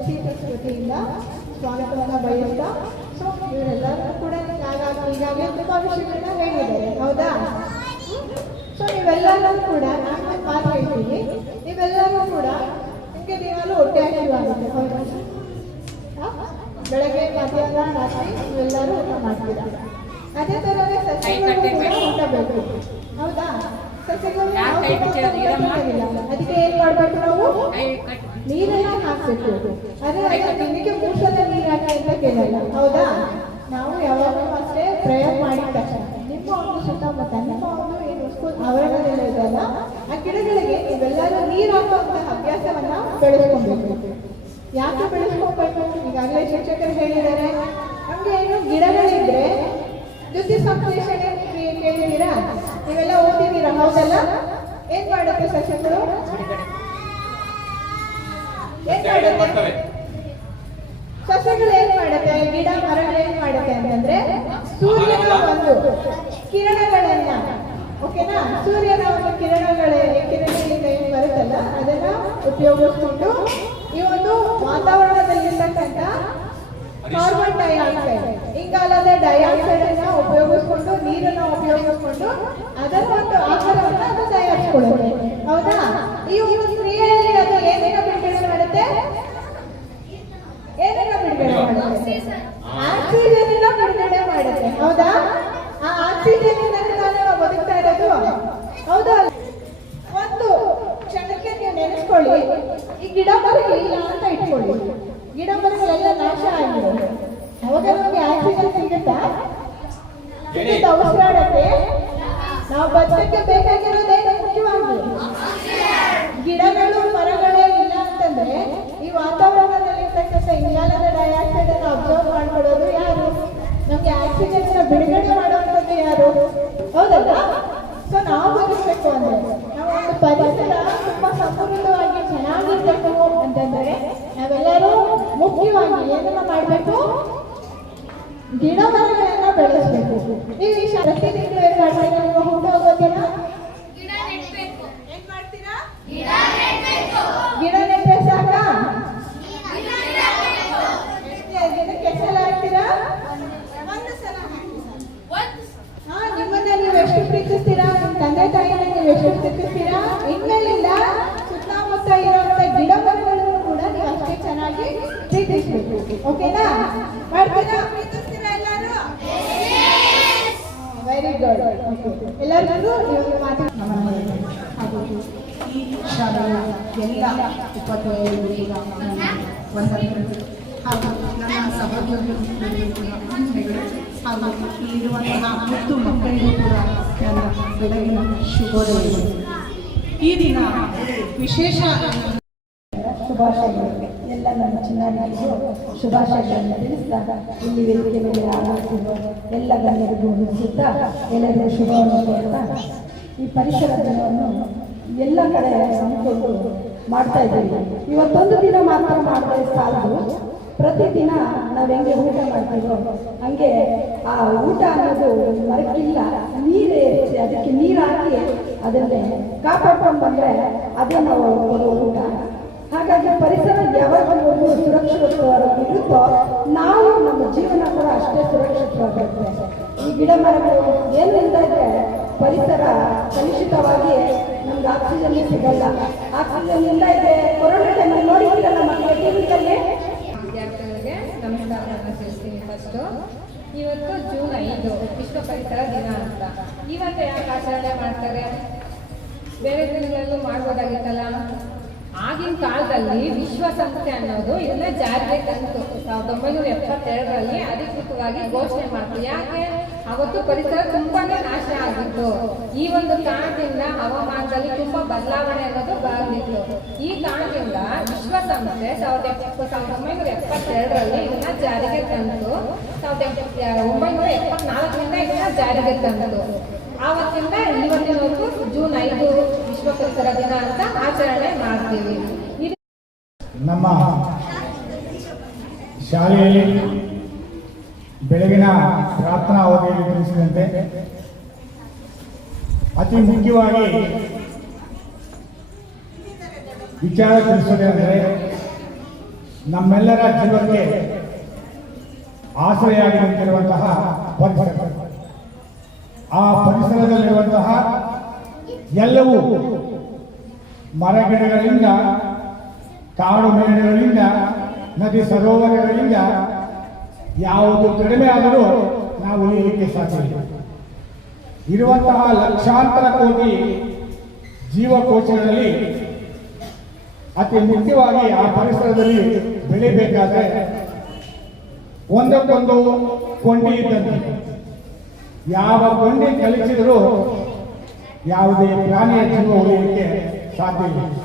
ಶ್ರುತಿ ಸಂಸ್ಕೃತಿಯಿಂದ ಸ್ವಾಗತವನ್ನು ಬಯಸ್ತಾ. ಸೊ ಇವರೆಲ್ಲರೂ ಕೂಡ ಈಗಾಗಲೇ ತುಂಬ ವಿಷಯಗಳನ್ನ ಹೇಳಿದ್ದಾರೆ, ಹೌದಾ? ಸೊ ನೀವೆಲ್ಲರೂ ಕೂಡ ನಾನು ಒಂದು ಮಾತು ಹೇಳ್ತೀನಿ, ನೀವೆಲ್ಲರೂ ಕೂಡ ನಿಮಗೆ ದಿನಾಲು ಹೊಟ್ಟೆ ಹಸಿವಾಗುತ್ತೆ, ಹೌದಾ? ಬೆಳಗ್ಗೆ ಮಧ್ಯಾಹ್ನ ರಾತ್ರಿ ನೀವೆಲ್ಲರೂ ಊಟ ಮಾಡ್ತೀರಾ. ಅದೇ ಥರನೇ ಸಸ್ಯಗಳು ಕೂಡ ಊಟ ಬೇಕು, ಹೌದಾ? ಸಸ್ಯಗಳು ಅದಕ್ಕೆ ಏನ್ ಮಾಡ್ಬೇಕು, ನಾವು ನೀರನ್ನ ಹಾಕ್ಬೇಕು. ಅದೇ ನಿಮಗೆ ಮೂಸಲ ನೀರು ಹಾಕಿ ಅಂತ ಕೇಳಲ್ಲ, ಹೌದಾ? ನಾವು ಯಾವಾಗಲೂ ಅಷ್ಟೇ ಪ್ರಯೋಗ ಮಾಡಿದ ತಕ್ಷಣ ನಿಮ್ಮ ಒಂದು ಸುತ್ತಮುತ್ತ ನಿಮ್ಮ ಒಂದು ಏನು ಸ್ಕೂಲ್ ಆವರಣದಲ್ಲಿ ಇದೆಯಲ್ಲ ಆ ಗಿಡಗಳಿಗೆ ನೀವೆಲ್ಲರೂ ನೀರು ಹಾಕುವಂತಹ ಅಭ್ಯಾಸವನ್ನ ಬೆಳೆಸ್ಕೊಬೇಕು. ಯಾಕೆ ಬೆಳೆಸ್ಕೊಬೇಕು? ಈಗಾಗಲೇ ಶಿಕ್ಷಕರು ಹೇಳಿದ್ದಾರೆ, ನಮ್ಗೆ ಏನು ಗಿಡಗಳಿದ್ರೆ ದ್ಯುತಿ ಸಂಶ್ಲೇಷಣೆ ಕ್ರಿಯೆ ಕೇಳಿದ್ದೀರಾ? ನೀವೆಲ್ಲ ಓದಿದ್ದೀರಾ, ಹೌದಲ್ಲ? ಏನ್ ಮಾಡುತ್ತೆ ಸಸ್ಯಗಳು? ಏನ್ ಮಾಡುತ್ತೆ ಸಸ್ಯಗಳು? ಏನ್ ಮಾಡುತ್ತೆ? ಗಿಡ ಮರಗಳು ಏನ್ ಮಾಡುತ್ತೆ ಅಂತಂದ್ರೆ ಸೂರ್ಯನ ಒಂದು ಕಿರಣಗಳನ್ನ, ಓಕೆನಾ, ಸೂರ್ಯನ ಒಂದು ಕಿರಣಗಳಿಂದ ಏನ್ ಬರುತ್ತಲ್ಲ ಅದನ್ನ ಉಪಯೋಗಿಸ್ಕೊಂಡು ಈ ಒಂದು ವಾತಾವರಣದಲ್ಲಿರ್ತಕ್ಕಂಥ ಕಾರ್ಬನ್ ಡೈಆಕ್ಸೈಡ್, ಇಂಗಾಲದ ಡೈಆಕ್ಸೈಡ್ ಅನ್ನ ಉಪಯೋಗಿಸ್ಕೊಂಡು ನೀರನ್ನ ಉಪಯೋಗಿಸ್ಕೊಂಡು ಅದರ ಒಂದು ಆಹಾರವನ್ನ ಅದು ತಯಾರಿಸಿಕೊಳ್ಳುತ್ತೆ, ಹೌದಾ? ಈ ಒಂದು ಕ್ರಿಯೆಯಲ್ಲಿ ಅದು ಏನೇನ ಬಿಡುಗಡೆ ಮಾಡುತ್ತೆ? ಏನೇನ ಬಿಡುಗಡೆ ಮಾಡುತ್ತೆ? ಆಕ್ಸಿಜನ್ ಬಿಡುಗಡೆ ಮಾಡುತ್ತೆ, ಹೌದಾ? ಆ ಆಕ್ಸಿಜನ್ ನಾವು ಬದುಕ್ತಾ ಇರೋದು, ಹೌದಾ? ಒಂದು ಕ್ಷಣಕ್ಕೆ ನೀವು ನೆನೆಸ್ಕೊಳ್ಳಿ, ಈ ಗಿಡ ಮರಗಳು ಇಲ್ಲ ಅಂತ ಇಟ್ಕೊಳ್ಳಿ, ಗಿಡ ಮರಗಳೆಲ್ಲ ನಾಶ ಆಗಿದೆ, ಅವಾಗ ನಮಗೆ ಆಕ್ಸಿಜನ್ ಸಿಗುತ್ತಾ? ಉಸಿರಾಡಕ್ಕೆ ನಾವು ಬದುಕಕ್ಕೆ ಬೇಕಾಗಿರೋದೇನು? ಮುಖ್ಯವಾಗಿ ಗಿಡಗಳು ಮರಗಳೇ ಇಲ್ಲ ಅಂತಂದ್ರೆ ಈ ವಾತಾವರಣದಲ್ಲಿರ್ತಕ್ಕಂಥ ಇಂಗಾಲದ ಡೈಆಕ್ಸೈಡ್ ಅನ್ನು ಅಬ್ಸರ್ವ್ ಮಾಡ್ಕೊಳ್ಳೋದು ಯಾರು? ನಮ್ಗೆ ಆಕ್ಸಿಜನ್ ಬಿಡುಗಡೆ ಮಾಡುವಂಥದ್ದು ಯಾರು? ಹೌದಲ್ಲ? ಸೊ ನಾವು ಬದುಕಬೇಕು ಅಂದ್ರೆ ನಾವು ಒಂದು ಪರಿಸರ ತುಂಬಾ ಸಮೃದ್ಧವಾಗಿ ಚೆನ್ನಾಗಿರ್ಬೇಕು ಅಂತಂದ್ರೆ ನಾವೆಲ್ಲರೂ ಮುಖ್ಯವಾಗಿ ಏನನ್ನ ಮಾಡಬೇಕು? ಗಿಡ ಮರಗಳನ್ನ ಬೆಳೆಸಬೇಕು. ಈ ವಿಷಯ ಪ್ರತಿ ತಿಂಗಳು ಏನ್ ಮಾಡ್ತೀರಾ? ನೀವು ಹುಟ್ಟು ಹೋಗೋದಿಲ್ಲ, ಏನ್ ಮಾಡ್ತೀರಾ? ಗಿಡ ನೆಟ್ರೆ ಸಾಕ? ದಿನಕ್ಕೆ ಎಷ್ಟು ಸಲ ಹಾಕ್ತೀರಾ? ಒಂದು ಸಲ ಹಾಕಿ. ನಿಮ್ಮನ್ನ ನೀವು ಎಷ್ಟು ಪ್ರೀತಿಸ್ತೀರಾ? ನಿಮ್ಮ ತಂದೆ ತಾಯಿನ ನೀವು ಎಷ್ಟು ಪ್ರೀತಿಸ್ತೀರಾ? ಇನ್ಮೇಲಿಂದ ಸುತ್ತಮುತ್ತ ಇರುವಂತ ಗಿಡ ಮರಗಳನ್ನು ಕೂಡ ನೀವು ಅಷ್ಟೇ ಚೆನ್ನಾಗಿ ಪ್ರೀತಿಸ್ಬೇಕು, ಓಕೆನಾ? ಮಾಡ್ತೀರಾ? ಪ್ರೀತಿಸ್ತೀರಾ ಎಲ್ಲರೂ? Very good. ಎಲ್ಲರಿಗೂ ಇವಾಗ ಮಾತು ಹಾಗೂ ಈ ಶಾಲೆಯ ಎಲ್ಲ ಉಪಾಧ್ಯಾಯರಿಗೆ ವಂದನೆಗಳು ಹಾಗೂ ನನ್ನ ಸಹೋದ್ಯೋಗಿಗಳು ಹಾಗೂ ಇರುವಂತಹ ಮುತ್ತು ಮಕ್ಕಳಿಗೂ ಕೂಡ ನನ್ನ ಬೆಳಗಿನ ಶುಭೋದಯಗಳು. ಈ ದಿನ ವಿಶೇಷ ಶುಭಾಶಯಗಳು. ಎಲ್ಲ ನನ್ನ ಚಿನ್ನಾರಿಗೂ ಶುಭಾಶಯಗಳನ್ನು ತಿಳಿಸಿದಾಗ ಇಲ್ಲಿ ವೇದಿಕೆ ಮೇಲೆ ಆಗಮಿಸಿರುವ ಎಲ್ಲ ಗಣ್ಯರಿಗೂ ಮುಗಿಸುತ್ತಾ ಎಲ್ಲರಿಗೂ ಶುಭವನ್ನು ಕೋರುತ್ತಾ ಈ ಪರಿಸರ ದಿನವನ್ನು ಎಲ್ಲ ಕಡೆ ಹಮ್ಮಿಕೊಂಡು ಮಾಡ್ತಾ ಇದ್ದೀವಿ. ಇವತ್ತೊಂದು ದಿನ ಮಾತ್ರ ಮಾಡಿದ್ರೆ ಸಾಲದು, ಪ್ರತಿದಿನ ನಾವು ಹೆಂಗೆ ಊಟ ಮಾಡ್ತೀವೋ ಹಂಗೆ ಆ ಊಟ ಅನ್ನೋದು ಮರಕ್ಕಿಲ್ಲ, ನೀರೇ ಅದಕ್ಕೆ ನೀರು ಹಾಕಿ ಅದನ್ನೇ ಕಾಪಾಡ್ಕೊಂಡು ಬಂದರೆ ಅದೇ ನಾವು ಕೊಡೋ ಊಟ. ಹಾಗಾಗಿ ಪರಿಸರ ಯಾವಾಗಲೂ ಸುರಕ್ಷಿತವಾಗಿರುತ್ತೋ ನಾವು ನಮ್ಮ ಜೀವನ ಕೂಡ ಅಷ್ಟೇ ಸುರಕ್ಷಿತವಾಗಿರುತ್ತೆ. ಈ ಗಿಡ ಮರಗಳು ಏನು ಇಲ್ಲದೆ ಇದ್ರೆ ಪರಿಸರ ಕಲುಷಿತವಾಗಿ ನಮ್ಗೆ ಆಕ್ಸಿಜನ್ ಸಿಗಲ್ಲ. ಆಕ್ಸಿಜನ್ ಇಲ್ಲ ಇದೆ ಕೊರೋನಾ ಟೈಮಲ್ಲಿ ನೋಡಿದ್ದೀರಲ್ಲ ಮಕ್ಕಳು ಟಿವಿಯಲ್ಲಿ. ವಿದ್ಯಾರ್ಥಿಗಳಿಗೆ ನಮಸ್ಕಾರವನ್ನು ತಿಳಿಸ್ತೀನಿ. ಫಸ್ಟು ಇವತ್ತು ಜೂನ್ 5 ವಿಶ್ವ ಪರಿಸರ ದಿನ ಅಂತ. ಇವತ್ತು ಯಾಕೆ ಆಚರಣೆ ಮಾಡ್ತಾರೆ? ಬೇರೆ ದಿನಗಳಲ್ಲೂ ಮಾಡ್ಬೋದಾಗಿತ್ತಲ್ಲ. ಆಗಿನ ಕಾಲದಲ್ಲಿ ವಿಶ್ವಸಂಸ್ಥೆ ಅನ್ನೋದು ಇದನ್ನ ಜಾರಿಗೆ ತಂತು 1972ರಲ್ಲಿ ಅಧಿಕೃತವಾಗಿ ಘೋಷಣೆ ಮಾಡ್ತು. ಯಾಕೆ? ಅವತ್ತು ಪರಿಸರ ತುಂಬಾನೇ ನಾಶ ಆಗಿತ್ತು. ಈ ಒಂದು ಕಾರಣದಿಂದ ಹವಾಮಾನದಲ್ಲಿ ತುಂಬಾ ಬದಲಾವಣೆ ಅನ್ನೋದು ಬಂದಿತ್ತು. ಈ ಕಾರಣದಿಂದ ವಿಶ್ವಸಂಸ್ಥೆ 1972ರಲ್ಲಿ ಇದನ್ನ ಜಾರಿಗೆ ತಂತು. 1974ರಿಂದ ಇದನ್ನ ಜಾರಿಗೆ ತಂತು. ಆವತ್ತಿಂದ ಇವತ್ತಿನವರೆಗೂ ಜೂನ್ 5 ವಿಶ್ವ ಪರಿಸರ ದಿನ ಅಂತ ಆಚರಣೆ ಮಾಡ್ತೀವಿ. ನಮ್ಮ ಶಾಲೆಯಲ್ಲಿ ಬೆಳಗಿನ ಪ್ರಾರ್ಥನಾ ಅವಧಿಯಲ್ಲಿ ತಿಳಿಸಿದಂತೆ ಅತಿ ಮುಖ್ಯವಾಗಿ ವಿಚಾರ ತಿಳಿಸೋದೇನೆಂದರೆ ನಮ್ಮೆಲ್ಲರ ಜೀವಕ್ಕೆ ಆಶ್ರಯಾಗಿ ನಿಂತಿರುವಂತಹ ಪರಿಸರ. ಆ ಪರಿಸರದಲ್ಲಿರುವಂತಹ ಎಲ್ಲವೂ ಮರಗಿಡಗಳಿಂದ, ಕಾಡು ಮೇಡುಗಳಿಂದ, ನದಿ ಸರೋವರಗಳಿಂದ ಯಾವುದು ಕಡಿಮೆ ಆದರೂ ನಾವು ಉಳಿಯಲಿಕ್ಕೆ ಸಾಧ್ಯ ಇಲ್ಲ. ಇರುವಂತಹ ಲಕ್ಷಾಂತರ ಕೋಟಿ ಜೀವಕೋಶಗಳಲ್ಲಿ ಅತಿ ಮುಖ್ಯವಾಗಿ ಆ ಪರಿಸರದಲ್ಲಿ ಬೆಳಿಬೇಕಾದ್ರೆ ಒಂದಕ್ಕೊಂದು ಕೊಂಡಿ ಇದ್ದಂತೆ. ಯಾವ ಕೊಂಡಿ ಕಲಿಸಿದರೂ ಯಾವುದೇ ಪ್ರಾಣಿಯ ಜೀವ ಉಳಿಯಲಿಕ್ಕೆ ಸಾಧ್ಯ ಇಲ್ಲ.